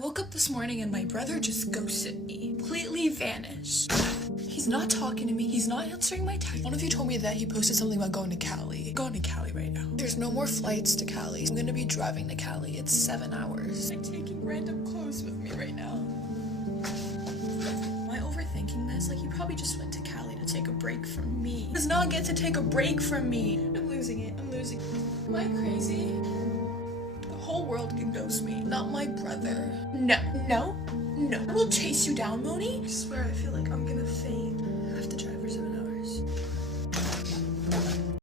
I woke up this morning and my brother just ghosted me. Completely vanished. He's not talking to me. He's not answering my text. One of you told me that he posted something about going to Cali. I'm going to Cali right now. There's no more flights to Cali. I'm gonna be driving to Cali. It's 7 hours. I'm taking random clothes with me right now. Am I overthinking this? Like, he probably just went to Cali to take a break from me. He does not get to take a break from me. I'm losing it. I'm losing it. Am I crazy? The whole world can ghost me. Not my brother. No. I will chase you down, Moni. I swear I feel like I'm gonna faint. I have to try